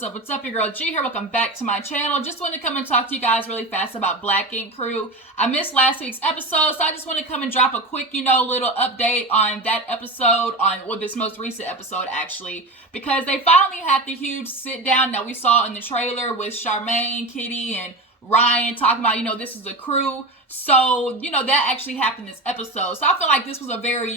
What's up? What's up? Your girl G here. Welcome back to my channel. Just want to come and talk to you guys really fast about Black Ink Crew. I missed last week's episode, so I just want to come and drop a quick, little update on that episode, this most recent episode actually, because they finally had the huge sit down that we saw in the trailer with Charmaine, Kitty, and Ryan talking about, this is a crew. So, that actually happened this episode. So I feel like this was a very,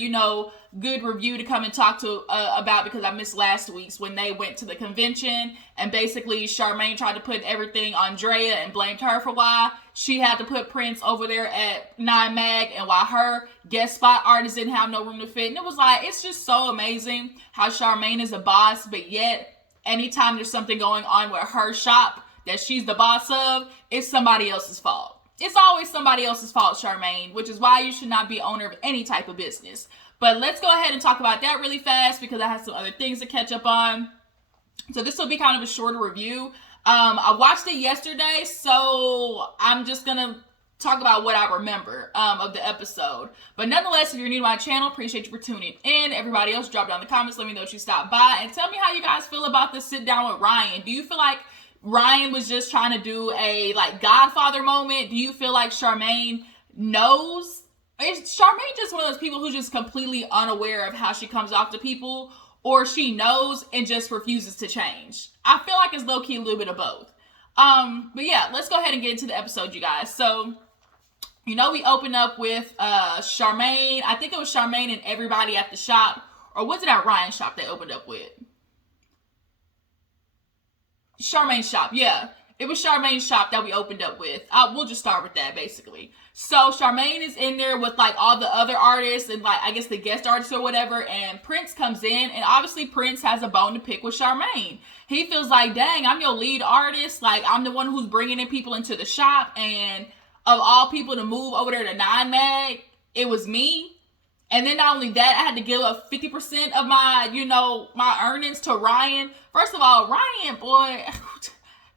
good review to come and talk to about, because I missed last week's when they went to the convention and basically Charmaine tried to put everything on Drea and blamed her for why she had to put Prince over there at 9 Mag and why her guest spot artist didn't have no room to fit. And it was like, it's just so amazing how Charmaine is a boss, but yet anytime there's something going on with her shop that she's the boss of, it's somebody else's fault. It's always somebody else's fault, Charmaine, which is why you should not be owner of any type of business. But let's go ahead and talk about that really fast because I have some other things to catch up on. So this will be kind of a shorter review. I watched it yesterday, so I'm just going to talk about what I remember of the episode. But nonetheless, if you're new to my channel, appreciate you for tuning in. Everybody else, drop down in the comments. Let me know that you stopped by. And tell me how you guys feel about the sit down with Ryan. Do you feel like Ryan was just trying to do a Godfather moment? Do you feel like Charmaine knows? Is Charmaine just one of those people who's just completely unaware of how she comes off to people, or she knows and just refuses to change? I feel like it's low-key a little bit of both. But yeah, let's go ahead and get into the episode, you guys. So, we opened up with Charmaine. I think it was Charmaine and everybody at the shop, or was it at Ryan's shop they opened up with? Charmaine's shop, yeah. It was Charmaine's shop that we opened up with. We'll just start with that, basically. So, Charmaine is in there with, all the other artists and, I guess the guest artists or whatever, and Prince comes in, and obviously Prince has a bone to pick with Charmaine. He feels like, dang, I'm your lead artist. I'm the one who's bringing in people into the shop, and of all people to move over there to 9 Mag, it was me. And then not only that, I had to give up 50% of my, my earnings to Ryan. First of all, Ryan, boy,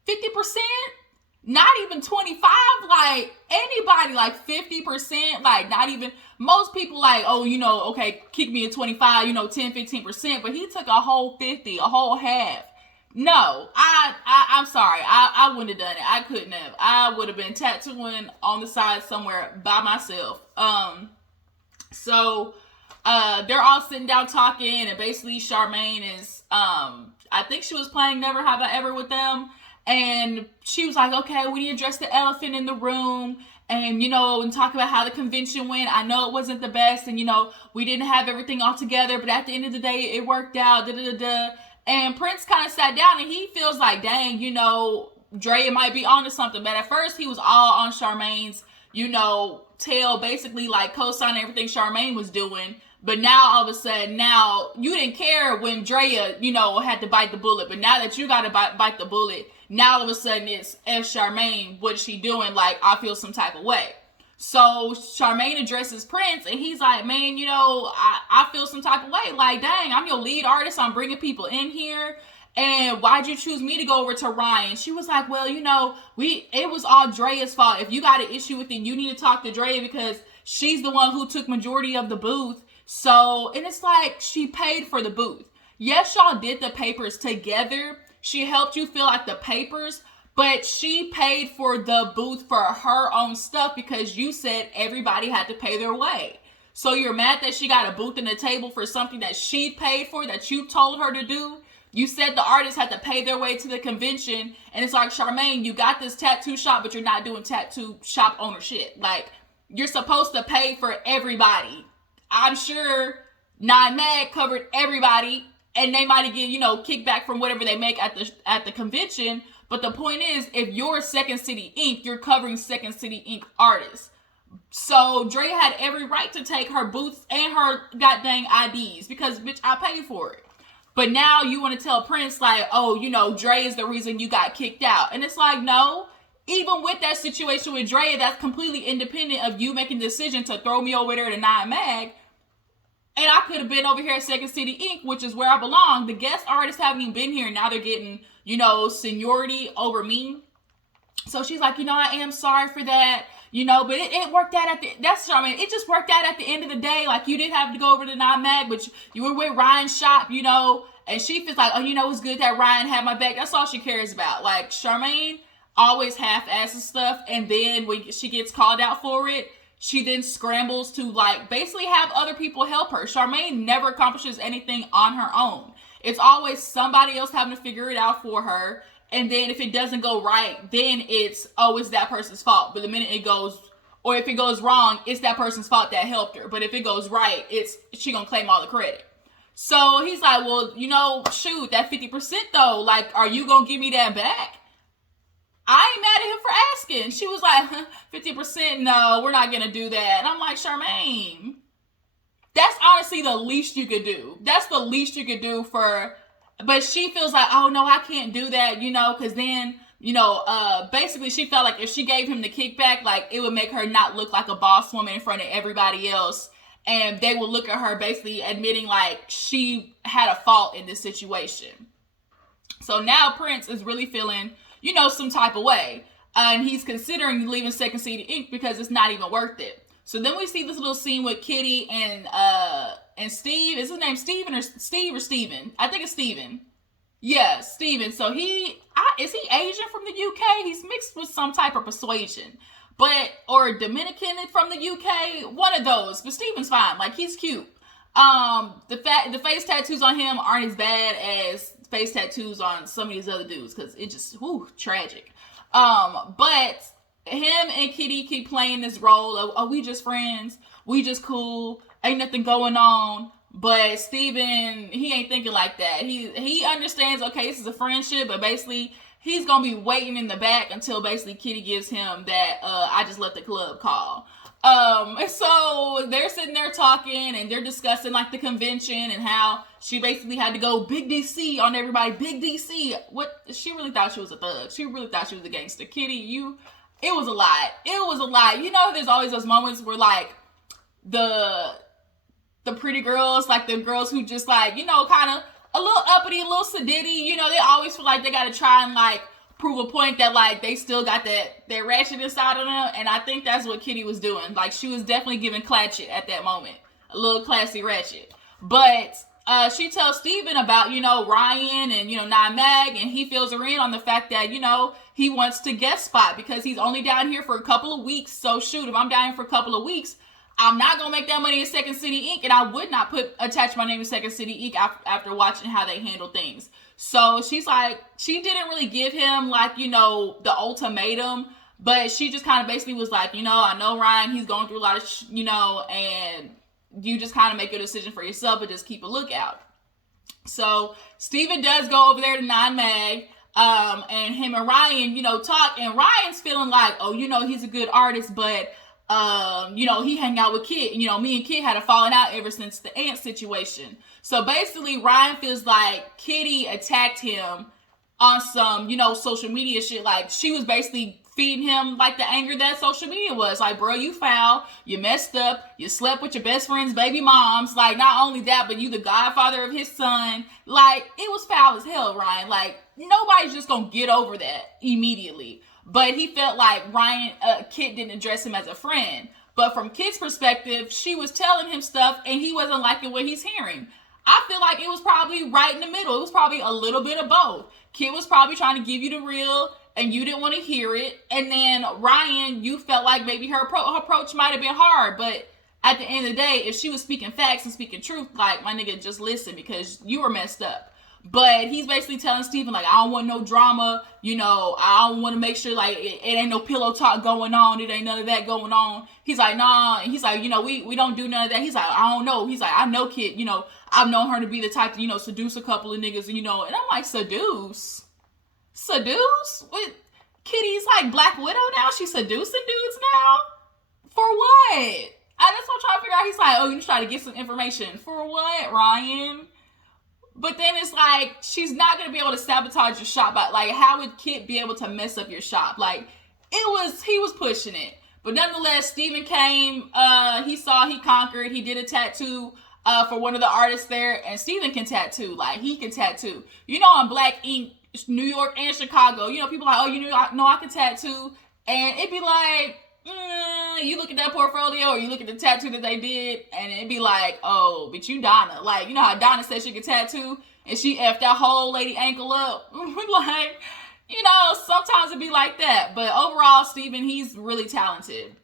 50%? Not even 25? Anybody, 50%? Not even, most people okay, kick me at 25, 10, 15%. But he took a whole 50, a whole half. No, I'm sorry. I wouldn't have done it. I couldn't have. I would have been tattooing on the side somewhere by myself. So, they're all sitting down talking, and basically Charmaine is, I think she was playing Never Have I Ever with them, and she was like, okay, we need to address the elephant in the room, and, and talk about how the convention went. I know it wasn't the best, and, we didn't have everything all together, but at the end of the day, it worked out, and Prince kind of sat down, and he feels like, dang, Drea might be onto something, but at first, he was all on Charmaine's, tail, basically co-signing everything Charmaine was doing. But now all of a sudden, now you didn't care when Drea, had to bite the bullet. But now that you got to bite the bullet, now all of a sudden it's Charmaine, what is she doing? I feel some type of way. So Charmaine addresses Prince, and he's like, man, I feel some type of way. Dang, I'm your lead artist. I'm bringing people in here. And why'd you choose me to go over to Ryan? She was like, well, it was all Drea's fault. If you got an issue with it, you need to talk to Drea because she's the one who took majority of the booth. So, and it's like she paid for the booth. Yes, y'all did the papers together. She helped you fill out the papers, but she paid for the booth for her own stuff because you said everybody had to pay their way. So you're mad that she got a booth and a table for something that she paid for, that you told her to do? You said the artists had to pay their way to the convention, and it's like, Charmaine, you got this tattoo shop, but you're not doing tattoo shop ownership. You're supposed to pay for everybody. I'm sure 9 Mag covered everybody, and they might have get, kickback from whatever they make at the convention. But the point is, if you're Second City Inc., you're covering Second City Inc. artists. So Drea had every right to take her booths and her goddamn IDs because, bitch, I paid for it. But now you want to tell Prince, Drea is the reason you got kicked out. And it's like, no. Even with that situation with Drea, that's completely independent of you making the decision to throw me over there to 9 Mag. And I could have been over here at Second City Inc., which is where I belong. The guest artists haven't even been here. Now they're getting, seniority over me. So she's like, I am sorry for that. But it worked out that's Charmaine. It just worked out at the end of the day. You didn't have to go over to 9 Mag, but you were with Ryan's shop, And she feels like, oh, it's good that Ryan had my back. That's all she cares about. Like, Charmaine always half-asses stuff, and then when she gets called out for it, she then scrambles to, like, basically have other people help her. Charmaine never accomplishes anything on her own. It's always somebody else having to figure it out for her. And then if it doesn't go right, then it's that person's fault. But the minute it goes, or if it goes wrong, it's that person's fault that helped her. But if it goes right, she gonna claim all the credit. So he's like, well, shoot, that 50% though, like, are you gonna give me that back? I ain't mad at him for asking. She was like, 50%, no, we're not gonna do that. And I'm like, Charmaine, that's honestly the least you could do. That's the least you could do but she feels like, oh no, I can't do that, because then, basically she felt like if she gave him the kickback, like it would make her not look like a boss woman in front of everybody else. And they will look at her basically admitting like she had a fault in this situation. So now Prince is really feeling, some type of way. And he's considering leaving Second City Inc. because it's not even worth it. So then we see this little scene with Kitty and Steve. Is his name Steven or Steve or Steven? I think it's Steven. Yeah, Steven. So is he Asian from the UK? He's mixed with some type of persuasion. Or Dominican from the UK, one of those. But Steven's fine. Like, he's cute. The face tattoos on him aren't as bad as face tattoos on some of these other dudes, because it just, tragic. But him and Kitty keep playing this role of, oh, we just friends, we just cool, ain't nothing going on. But Steven, he ain't thinking like that. He understands, okay, this is a friendship, but basically he's gonna be waiting in the back until basically Kitty gives him that I just left the club call. So they're sitting there talking and they're discussing like the convention and how she basically had to go big DC on everybody. Big DC. What? She really thought she was a thug. She really thought she was a gangster. Kitty, it was a lot. It was a lot. There's always those moments where like the pretty girls, like the girls who just like, kind of a little uppity, a little sedity, they always feel like they got to try and like prove a point that like they still got that ratchet inside of them. And I think that's what Kitty was doing. Like, she was definitely giving Clatchet at that moment, a little classy ratchet. But she tells Steven about, Ryan and, Mag, and he fills her in on the fact that, he wants to guest spot because he's only down here for a couple of weeks. So shoot, if I'm down here for a couple of weeks, I'm not going to make that money in Second City Inc. And I would not attach my name to Second City Inc. after watching how they handle things. So she's like, she didn't really give him like, the ultimatum, but she just kind of basically was like, I know Ryan, he's going through a lot of, and you just kind of make a decision for yourself, but just keep a lookout. So Steven does go over there to Non-Mag, and him and Ryan, talk, and Ryan's feeling like, oh, he's a good artist, but he hang out with Kid. Me and Kid had a falling out ever since the ant situation. So basically, Ryan feels like Kitty attacked him on some, social media shit. Like, she was basically feeding him like the anger that social media was. Like, bro, you foul, you messed up, you slept with your best friend's baby moms. Like, not only that, but you the godfather of his son. Like, it was foul as hell, Ryan. Like, nobody's just gonna get over that immediately. But he felt like Kit didn't address him as a friend. But from Kit's perspective, she was telling him stuff and he wasn't liking what he's hearing. I feel like it was probably right in the middle. It was probably a little bit of both. Kit was probably trying to give you the real and you didn't want to hear it. And then Ryan, you felt like maybe her approach might have been hard. But at the end of the day, if she was speaking facts and speaking truth, like, my nigga, just listen because you were messed up. But he's basically telling Steven, like, I don't want no drama. I don't want to make sure, like, it ain't no pillow talk going on. It ain't none of that going on. He's like, nah. And he's like, we don't do none of that. He's like, I don't know. He's like, I know Kid. I've known her to be the type to, seduce a couple of niggas, and I'm like, seduce? Seduce? What? Kitty's like Black Widow now? She's seducing dudes now? For what? That's what I'm trying to figure out. He's like, oh, you try to get some information. For what, Ryan? But then it's like, she's not going to be able to sabotage your shop. But like, how would Kit be able to mess up your shop? Like, he was pushing it. But nonetheless, Steven came, he conquered, he did a tattoo for one of the artists there. And Steven can tattoo, like, he can tattoo. On Black Ink, New York and Chicago, people like, oh, I know I can tattoo. And it'd be like, you look at that portfolio or you look at the tattoo that they did, and it'd be like, oh, but you Donna. Like, you know how Donna said she could tattoo, and she effed that whole lady ankle up? Like, you know, sometimes it'd be like that. But overall, Steven, he's really talented.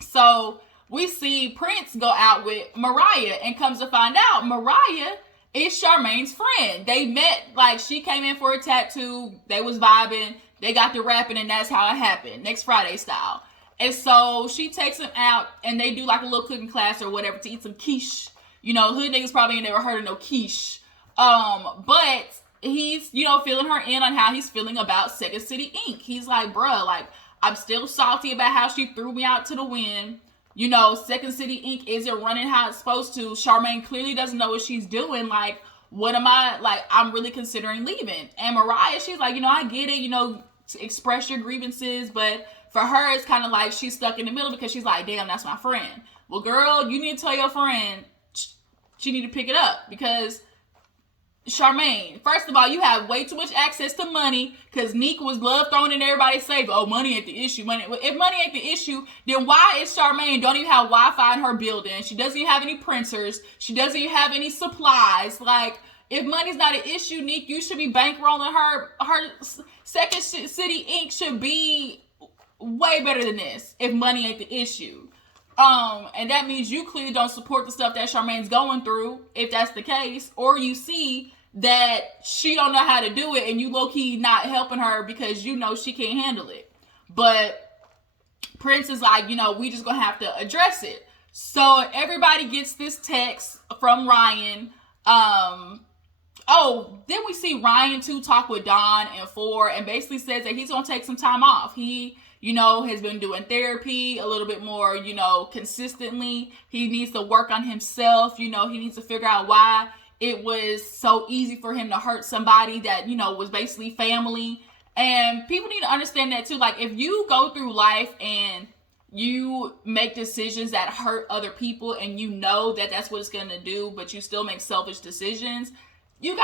So we see Prince go out with Mariah, and comes to find out, Mariah is Charmaine's friend. They met, like, she came in for a tattoo, they was vibing, they got to rapping, and that's how it happened, Next Friday style. And so she takes him out, and they do like a little cooking class or whatever to eat some quiche. You know, hood niggas probably ain't never heard of no quiche. But he's, you know, filling her in on how he's feeling about Second City Inc. He's like, bruh, like, I'm still salty about how she threw me out to the wind. You know, Second City Inc. isn't running how it's supposed to. Charmaine clearly doesn't know what she's doing. Like, what am I, like, I'm really considering leaving. And Mariah, she's like, you know, I get it, you know, to express your grievances, but for her, it's kind of like she's stuck in the middle because she's like, damn, that's my friend. Well, girl, you need to tell your friend she need to pick it up, because Charmaine, first of all, you have way too much access to money, because Neek was love thrown in everybody's face. Oh, money ain't the issue. Money. If money ain't the issue, then why is Charmaine don't even have Wi-Fi in her building? She doesn't even have any printers. She doesn't even have any supplies. Like, if money's not an issue, Neek, you should be bankrolling her. Her Second City Inc. should be way better than this if money ain't the issue. And that means you clearly don't support the stuff that Charmaine's going through, if that's the case, or you see that she don't know how to do it and you low-key not helping her because you know she can't handle it. But Prince is like, you know, we just gonna have to address it. So everybody gets this text from Ryan. Then we see Ryan too talk with Don and Four, and basically says that he's gonna take some time off. He, you know, has been doing therapy a little bit more, you know, consistently. He needs to work on himself. You know, he needs to figure out why it was so easy for him to hurt somebody that, you know, was basically family. And people need to understand that too. Like, if you go through life and you make decisions that hurt other people, and you know that that's what it's going to do, but you still make selfish decisions, you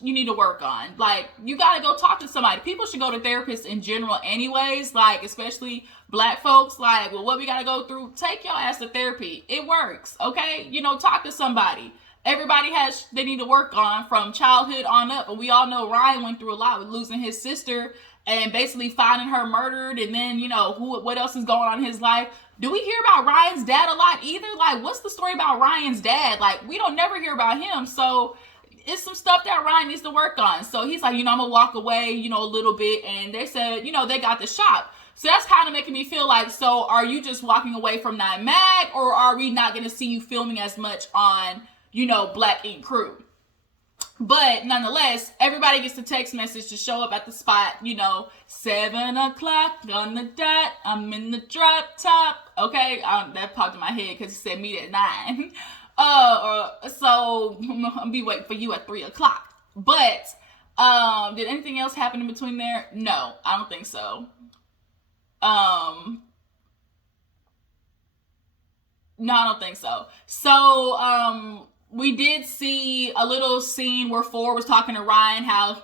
need to work on. Like, you got to go talk to somebody. People should go to therapists in general anyways, like, especially black folks. Like, well, what we got to go through, take your ass to therapy. It works, okay? You know, talk to somebody. Everybody they need to work on from childhood on up. But we all know Ryan went through a lot with losing his sister and basically finding her murdered. And then, you know, what else is going on in his life? Do we hear about Ryan's dad a lot either? Like, what's the story about Ryan's dad? Like, we don't never hear about him. So it's some stuff that Ryan needs to work on. So he's like, you know, I'm gonna walk away, you know, a little bit. And they said, you know, they got the shop. So that's kind of making me feel like, so are you just walking away from 9 Mag, or are we not gonna see you filming as much on, you know, Black Ink Crew? But nonetheless, everybody gets the text message to show up at the spot, you know, 7 o'clock on the dot, I'm in the drop top. Okay, that popped in my head because it said meet at 9. So I'm gonna be waiting for you at 3 o'clock. But did anything else happen in between there? No, I don't think so. No, I don't think so. So we did see a little scene where Ford was talking to Ryan, how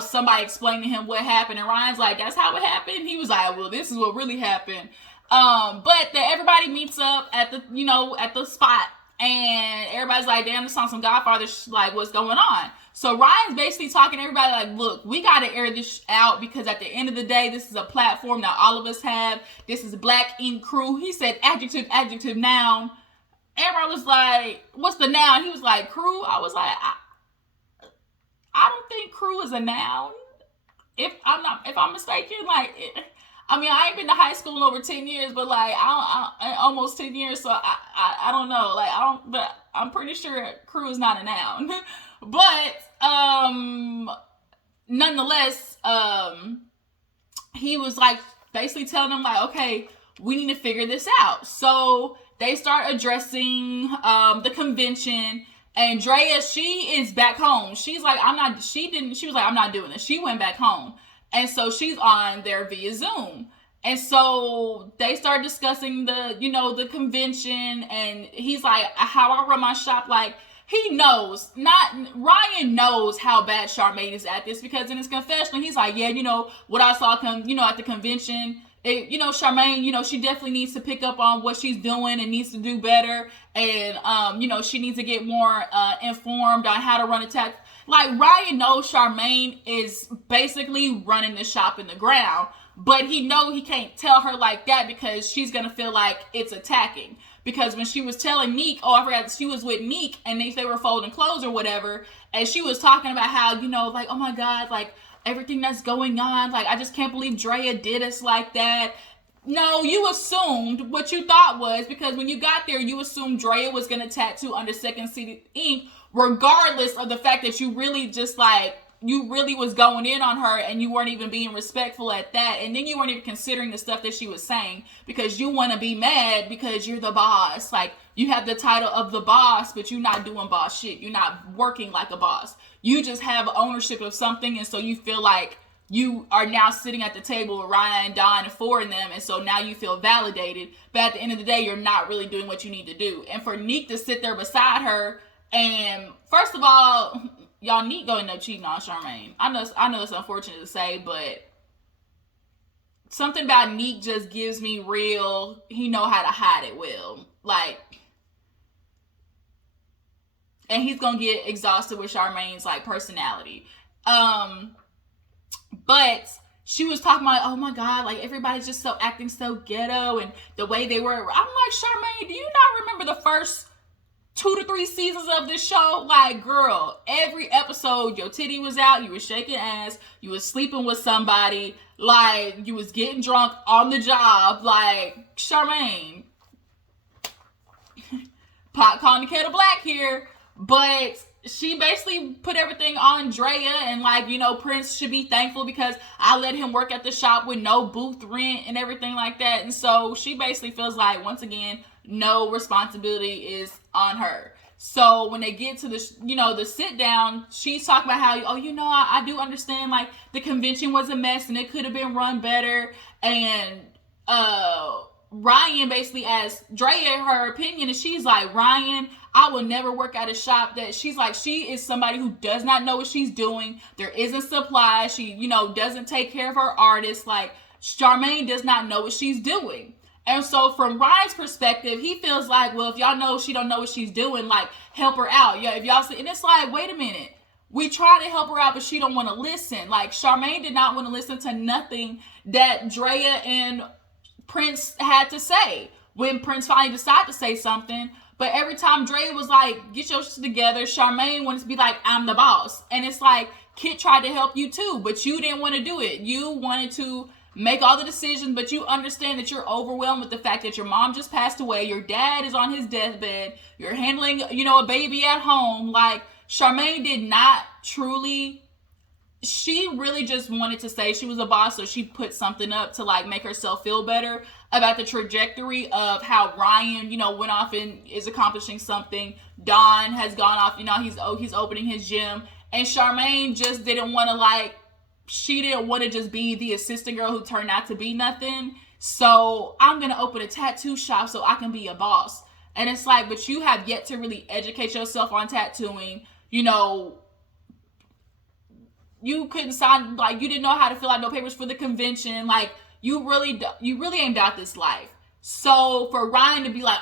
somebody explained to him what happened, and Ryan's like, that's how it happened? He was like, well, this is what really happened. But everybody meets up at the spot, and everybody's like, damn, this on some Godfather like, what's going on? So Ryan's basically talking to everybody like, look, we got to air this out, because at the end of the day, this is a platform that all of us have. This is Black Ink Crew. He said adjective, adjective, noun. Everybody was like, what's the noun? He was like, crew. I was like, I don't think crew is a noun. If I'm mistaken, like, I mean, I ain't been to high school in over 10 years, but like, almost 10 years. So I don't know. Like, but I'm pretty sure crew is not a noun. But, nonetheless, he was like, basically telling them like, okay, we need to figure this out. So they start addressing, the convention, and Drea, she is back home. She's like, she was like, I'm not doing this. She went back home. And so she's on there via Zoom. And so they start discussing the convention, and he's like, how I run my shop. Like, Ryan knows how bad Charmaine is at this, because in his confessional, he's like, yeah, what I saw at the convention, Charmaine, she definitely needs to pick up on what she's doing and needs to do better. And, she needs to get more informed on how to run a tax. Like, Ryan knows Charmaine is basically running the shop in the ground, but he can't tell her like that because she's going to feel like it's attacking. Because when she was telling Neek, I forgot, she was with Neek and they were folding clothes or whatever, and she was talking about how, like, oh my God, like, everything that's going on, like, I just can't believe Drea did us like that. No, you assumed what you thought was, because when you got there, you assumed Drea was going to tattoo under Second City ink, regardless of the fact that you really just, like, you really was going in on her and you weren't even being respectful at that. And then you weren't even considering the stuff that she was saying because you want to be mad because you're the boss. Like, you have the title of the boss, but you're not doing boss shit. You're not working like a boss. You just have ownership of something, and so you feel like you are now sitting at the table with Ryan, Don, and Four in them, and so now you feel validated. But at the end of the day, you're not really doing what you need to do. And for Neek to sit there beside her, and first of all, y'all, Neek going to cheating on Charmaine. I know it's unfortunate to say, but something about Neek just gives me real, he know how to hide it well. Like, and he's going to get exhausted with Charmaine's, like, personality. But she was talking about, oh my God, like, everybody's just acting so ghetto, and the way they were. I'm like, Charmaine, do you not remember the first 2 to 3 seasons of this show? Like, girl, every episode your titty was out, you was shaking ass, you was sleeping with somebody, like, you was getting drunk on the job. Like, Charmaine, pot calling the kettle black here. But she basically put everything on Drea, and, like, Prince should be thankful because I let him work at the shop with no booth rent and everything like that. And so she basically feels like, once again, no responsibility is on her. So when they get to the sit down, she's talking about how, I do understand, like, the convention was a mess and it could have been run better. And Ryan basically asked Drea her opinion, and she's like, Ryan, I will never work at a shop that, she's like, she is somebody who does not know what she's doing. There isn't supply. She, doesn't take care of her artists. Like, Charmaine does not know what she's doing. And so from Ryan's perspective, he feels like, well, if y'all know she don't know what she's doing, like, help her out. Yeah, if y'all see, and it's like, wait a minute. We try to help her out, but she don't want to listen. Like, Charmaine did not want to listen to nothing that Drea and Prince had to say. When Prince finally decided to say something, but every time Drea was like, get your shit together, Charmaine wanted to be like, I'm the boss. And it's like, Kit tried to help you too, but you didn't want to do it. You wanted to make all the decisions, but you understand that you're overwhelmed with the fact that your mom just passed away, your dad is on his deathbed, you're handling, a baby at home. Like, Charmaine did not truly, she really just wanted to say she was a boss, so she put something up to, like, make herself feel better about the trajectory of how Ryan, went off and is accomplishing something. Don has gone off, he's opening his gym, and Charmaine just didn't want to, she didn't want to just be the assistant girl who turned out to be nothing. So I'm going to open a tattoo shop so I can be a boss. And it's like, but you have yet to really educate yourself on tattooing. You couldn't sign, like, you didn't know how to fill out no papers for the convention. Like, you really ain't got this life. So for Ryan to be like,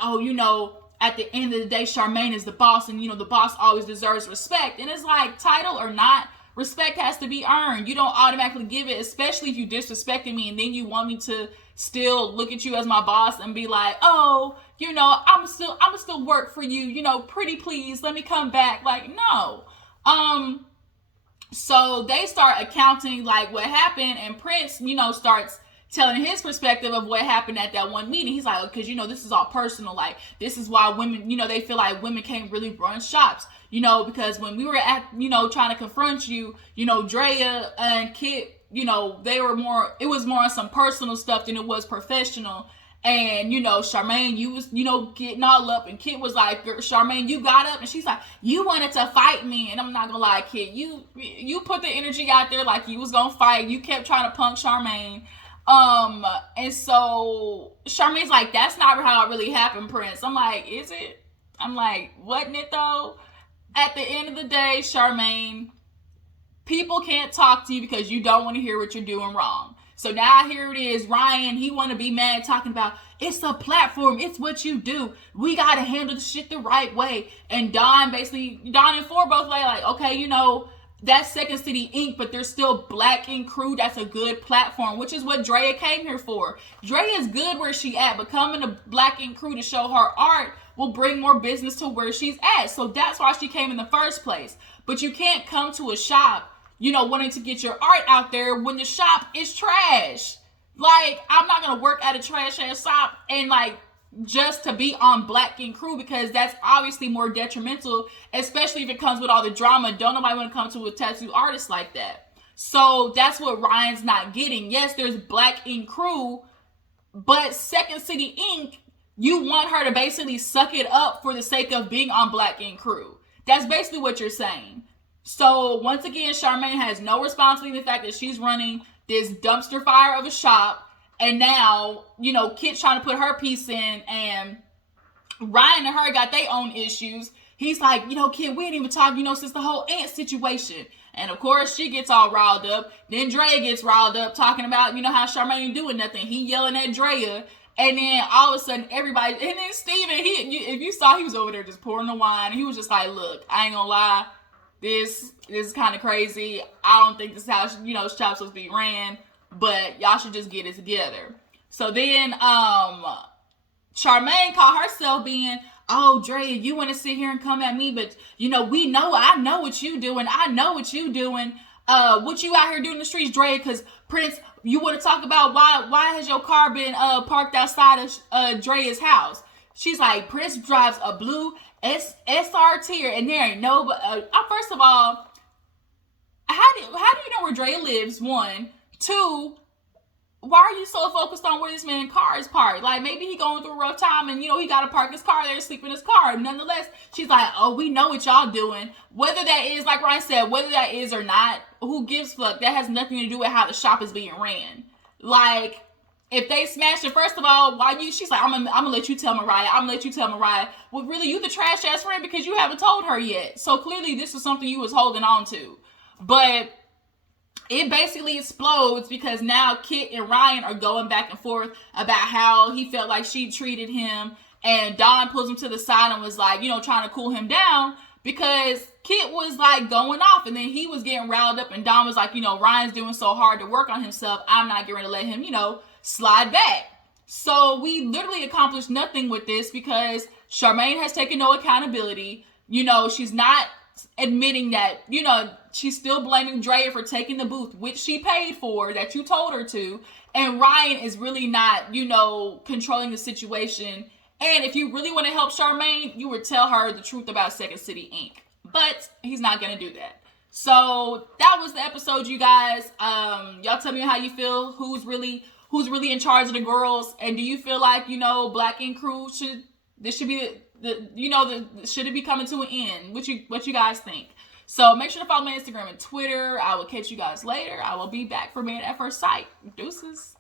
at the end of the day, Charmaine is the boss, and, the boss always deserves respect. And it's like, title or not, respect has to be earned. You don't automatically give it, especially if you disrespected me and then you want me to still look at you as my boss and be like, I'm still work for you, pretty please, let me come back. Like, no. So they start accounting, like, what happened, and Prince, starts telling his perspective of what happened at that one meeting. He's like, because, this is all personal. Like, this is why women, they feel like women can't really run shops. Because when we were at, trying to confront you, Drea and Kit, they were more, it was more on some personal stuff than it was professional. And, Charmaine, you was, getting all up, and Kit was like, Charmaine, you got up, and she's like, you wanted to fight me. And I'm not gonna lie, Kit, you put the energy out there like you was gonna fight. You kept trying to punk Charmaine. And so Charmaine's like, that's not how it really happened, Prince. I'm like, is it? I'm like, wasn't it though? At the end of the day, Charmaine, people can't talk to you because you don't want to hear what you're doing wrong. So now here it is, Ryan, he want to be mad talking about, it's a platform, it's what you do. We got to handle the shit the right way. And Dawn and Four both like, okay, you know, that's Second City Inc., but there's still Black Ink Crew. That's a good platform, which is what Drea came here for. Drea is good where she at, but coming to Black Ink Crew to show her art will bring more business to where she's at. So that's why she came in the first place. But you can't come to a shop, you know, wanting to get your art out there when the shop is trash. Like, I'm not going to work at a trash ass shop and like just to be on Black Ink Crew, because that's obviously more detrimental, especially if it comes with all the drama. Don't nobody want to come to a tattoo artist like that. So that's what Ryan's not getting. Yes, there's Black Ink Crew, but Second City Inc., you want her to basically suck it up for the sake of being on Black Ink Crew. That's basically what you're saying. So once again, Charmaine has no responsibility in the fact that she's running this dumpster fire of a shop. And now, you know, Kit's trying to put her piece in, and Ryan and her got their own issues. He's like, you know, Kit, we ain't even talked, you know, since the whole ant situation. And of course, she gets all riled up. Then Drea gets riled up talking about, you know, how Charmaine ain't doing nothing. He yelling at Drea. And then all of a sudden, everybody, and then Steven, if you saw, he was over there just pouring the wine. He was just like, look, I ain't gonna lie. This is kind of crazy. I don't think this is how, you know, shop's supposed to be ran. But y'all should just get it together. So then Charmaine caught herself being, oh, Drea, you want to sit here and come at me, but you know, I know what you doing. I know what you doing. What you out here doing in the streets, Drea? Because Prince, you want to talk about why has your car been parked outside of Drea's house? She's like, Prince drives a blue SRT, and there ain't no. First of all, how do you know where Drea lives? One. Two, why are you so focused on where this man's car is parked? Like, maybe he going through a rough time and, you know, he got to park his car there and sleep in his car. Nonetheless, she's like, oh, we know what y'all doing. Whether that is, like Ryan said, whether that is or not, who gives fuck? That has nothing to do with how the shop is being ran. Like, if they smashed it, first of all, she's like, I'm gonna let you tell Mariah. I'm gonna let you tell Mariah. Well, really, you the trash ass friend because you haven't told her yet. So clearly this is something you was holding on to. But it basically explodes because now Kit and Ryan are going back and forth about how he felt like she treated him. And Dawn pulls him to the side and was like, you know, trying to cool him down because Kit was like going off. And then he was getting riled up. And Dawn was like, you know, Ryan's doing so hard to work on himself. I'm not going to let him, you know, slide back. So we literally accomplished nothing with this because Charmaine has taken no accountability. You know, she's not admitting that, you know, she's still blaming Drea for taking the booth, which she paid for, that you told her to. And Ryan is really not, you know, controlling the situation. And if you really want to help Charmaine, you would tell her the truth about Second City Inc. But he's not going to do that. So that was the episode, you guys. Y'all tell me how you feel. Who's really in charge of the girls? And do you feel like, you know, Black Ink Crew should be should it be coming to an end? What you guys think? So make sure to follow me on Instagram and Twitter. I will catch you guys later. I will be back for Man at First Sight. Deuces.